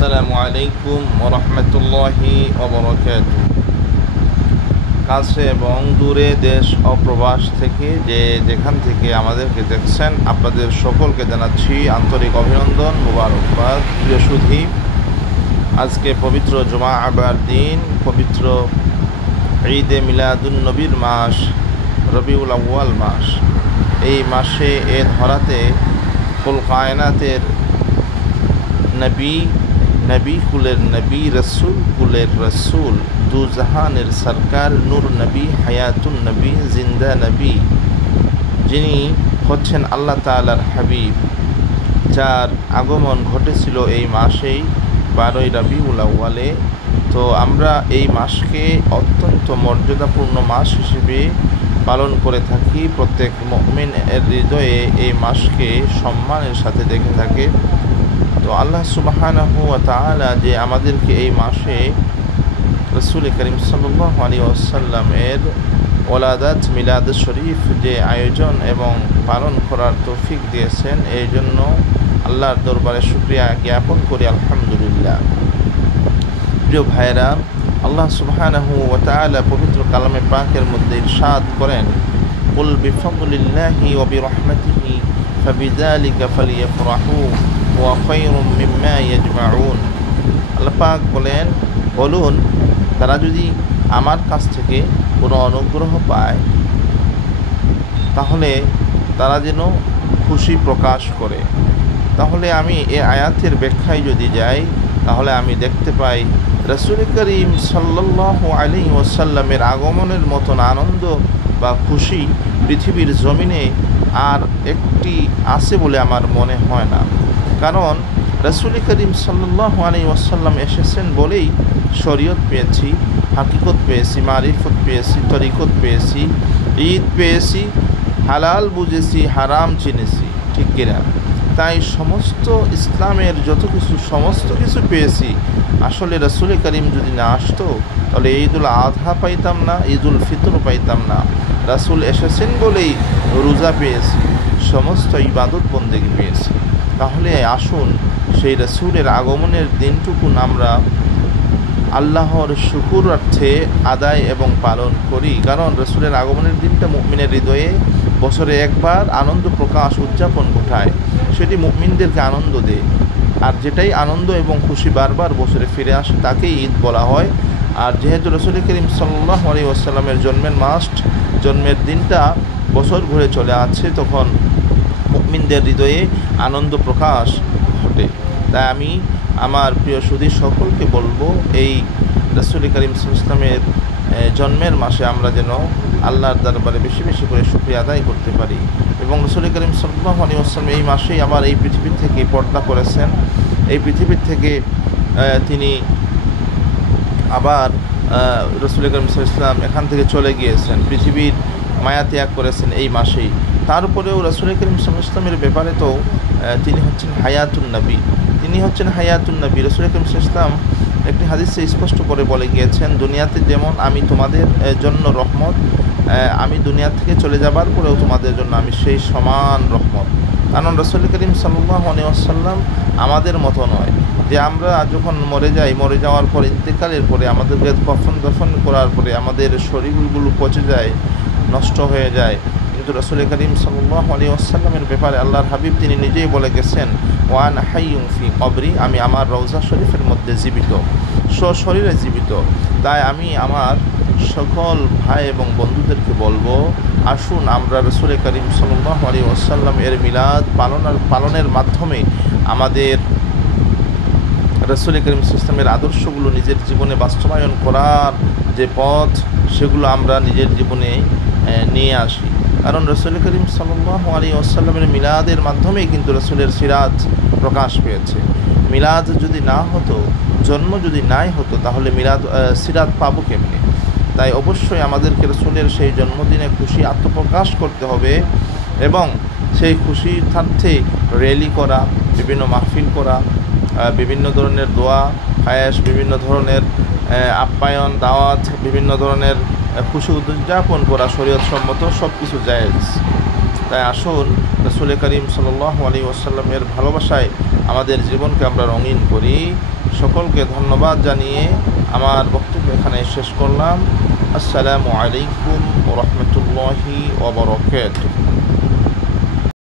আসসালামু আলাইকুম ওয়া রাহমাতুল্লাহি ওয়া বারাকাতুহু। কাছে এবং দূরে দেশ ও প্রবাস থেকে যেখান থেকে আমাদেরকে দেখছেন, আপনাদের সকলকে জানাচ্ছি আন্তরিক অভিনন্দন, মুবারকবাদ। প্রিয় সুধী, আজকে পবিত্র জুমা আবার দিন, পবিত্র ঈদে মিলাদুন নবীর মাস, রবিউল আউয়াল মাস। এই মাসে এ ধরাতে কুল কায়নাতের নবী কুলের নবী, রসুল কুলের রসুল, দু জাহানের সরকার, নূর নবী, হায়াতুন নবী, জিন্দা নবী, যিনি হচ্ছেন আল্লাহ তাআলার হাবিব, যার আগমন ঘটেছিল এই মাসেই 12ই রবিউল আউয়ালে। তো আমরা এই মাসকে অত্যন্ত মর্যাদাপূর্ণ মাস হিসেবে পালন করে থাকি। প্রত্যেক মুমিনের হৃদয়ে এই মাসকে সম্মানের সাথে দেখে থাকে। তো আল্লাহ সুবহানাহু ওয়া তাআলা যে আমাদেরকে এই মাসে রাসূল করিম সাল্লাল্লাহু আলাইহি ওয়াসাল্লামের ওলাদাত মিলাদ শরীফ যে আয়োজন এবং পালন করার তৌফিক দিয়েছেন, এই জন্য আল্লাহর দরবারে শুকরিয়া জ্ঞাপন করি, আলহামদুলিল্লাহ। প্রিয় ভাইরা, আল্লাহ সুবহানাহু ওয়া তাআলা পবিত্র কালামে পাকের মধ্যে ইরশাদ করেন, কুল বিফাদলিল্লাহি ওয়া বিরহমাতিহি ফাবিযালিকা ফালইফরাহু ওয়া খায়রুম মিম্মা ইয়াজমাউন। আল্লাহ পাক বলেন, বলুন তারা যদি আমার কাছ থেকে কোনো অনুগ্রহ পায় তাহলে তারা যেন খুশি প্রকাশ করে। তাহলে আমি এ আয়াতের ব্যাখ্যায় যদি যাই, তাহলে আমি দেখতে পাই রাসূল করিম সাল্লাল্লাহু আলাইহি ওয়াসাল্লামের আগমনের মতন আনন্দ বা খুশি পৃথিবীর জমিনে আর একটি আছে বলে আমার মনে হয় না। কারণ রাসূল করিম সাল্লাল্লাহু আলাইহি ওয়াসাল্লাম এসেছেন বলেই শরীয়ত পেয়েছি, হাকিকত পেয়েছি, মারিফত পেয়েছি, তরিকত পেয়েছি, ঈদ পেয়েছি, হালাল বুঝেছি, হারাম চিনেছি, ঠিক কিনা? তাই সমস্ত ইসলামের সমস্ত কিছু পেয়েছি। আসলে রাসূল করিম যদি না আসতো তাহলে ঈদুল আযহা পাইতাম না, ঈদুল ফিতর পাইতাম না। রাসূল এসেছেন বলেই রোজা পেয়েছি, সমস্ত ইবাদত বন্দেগী পেয়েছি। তাহলে আসুন সেই রাসূলের আগমনের দিনটুকুন আমরা আল্লাহর শুকরার্থে আদায় এবং পালন করি। কারণ রাসূলের আগমনের দিনটা মুমিনের হৃদয়ে বছরে একবার আনন্দ প্রকাশ উদযাপন ঘটায়, সেটি মুমিনদেরকে আনন্দ দেয়। আর যেটাই আনন্দ এবং খুশি বারবার বছরে ফিরে আসে তাকেই ঈদ বলা হয়। আর যেহেতু রাসূল করিম সাল্লাল্লাহু আলাইহি ওয়াসাল্লামের জন্মের দিনটা বছর ঘুরে চলে আছে, তখন মুমিনদের হৃদয়ে আনন্দ প্রকাশ ঘটে। তাই আমি আমার প্রিয় সুধী সকলকে বলবো, এই রাসূল করিম সাল্লাল্লাহু আলাইহি ওয়াসাল্লামের জন্মের মাসে আমরা যেন আল্লাহর দরবারে বেশি বেশি করে শুকরিয়া আদায় করতে পারি। এবং রাসূল করিম সাল্লাল্লাহু আলাইহি ওয়াসাল্লাম এই মাসেই আবার এই পৃথিবী থেকে পর্দা করেছেন। এই পৃথিবীর থেকে তিনি আবার রাসূল করিম সাল্লাল্লাহু আলাইহি ওয়াসাল্লাম এখান থেকে চলে গিয়েছেন, পৃথিবীর মায়া ত্যাগ করেছেন এই মাসেই। তারপরেও রাসূল করিম সাল্লাল্লাহু আলাইহি ওয়াসাল্লামের ব্যাপারে তো তিনি হচ্ছেন হায়াতুন নবী, রাসূল করিম সাল্লাল্লাহু আলাইহি ওয়াসাল্লাম একটি হাদিসে স্পষ্ট করে বলে গিয়েছেন, দুনিয়াতে যেমন আমি তোমাদের জন্য রহমত, আমি দুনিয়া থেকে চলে যাবার পরেও তোমাদের জন্য আমি সেই সমান রহমত। কারণ রাসূল করিম সাল্লাল্লাহু আলাইহি ওয়াসাল্লাম আমাদের মতো নয় যে আমরা যখন মরে যাওয়ার পর, ইন্তেকালের পরে, আমাদেরকে দফন করার পরে আমাদের শরীরগুলো পচে যায়, নষ্ট হয়ে যায়। কিন্তু রাসূল করিম সাল্লাল্লাহু আলাইহি ওয়াসাল্লামের ব্যাপারে আল্লাহর হাবিব তিনি নিজেই বলে গেছেন, ওয়া আনা হাইয়ুন ফি কবরি, আমি আমার রওজা শরীফের মধ্যে জীবিত, সশরীরে জীবিত। তাই আমি আমার সকল ভাই এবং বন্ধুদেরকে বলবো, আসুন আমরা রাসূল করিম সাল্লাল্লাহু আলাইহি ওয়াসাল্লাম এর মিলাদ পালনের মাধ্যমে আমাদের রাসূল করিম সাল্লাল্লাহু আলাইহি ওয়াসাল্লামের আদর্শগুলো নিজের জীবনে বাস্তবায়ন করার যে পথ, সেগুলো আমরা নিজের জীবনে নিয়ে আসি। কারণ রাসূল করিম সাল্লাল্লাহু আলাইহি ওয়াসাল্লামের মিলাদের মাধ্যমেই কিন্তু রাসূলের সিরাত প্রকাশ পেয়েছে। মিলাদ যদি না হতো, জন্ম যদি নাই হতো, তাহলে সিরাত পাবো কেমনে? তাই অবশ্যই আমাদেরকে রাসূলের সেই জন্মদিনে খুশি আত্মপ্রকাশ করতে হবে এবং সেই খুশির স্বার্থে র্যালি করা, বিভিন্ন মাহফিল করা, বিভিন্ন ধরনের দোয়া খায়েশ, বিভিন্ন ধরনের আপ্যায়ন, দাওয়াত, বিভিন্ন ধরনের খুশি উদযাপন করা শরীয়ত সম্মত, সব কিছু জায়েজ। তাই আসুন রাসূল করিম সাল্লাল্লাহু আলাইহি ওয়াসাল্লামের ভালোবাসায় আমাদের জীবনকে আমরা রঙিন করি। সকলকে ধন্যবাদ জানিয়ে আমার বক্তব্য এখানে শেষ করলাম। আসসালামু আলাইকুম ওয়া রাহমাতুল্লাহি ওয়া বারাকাতুহু।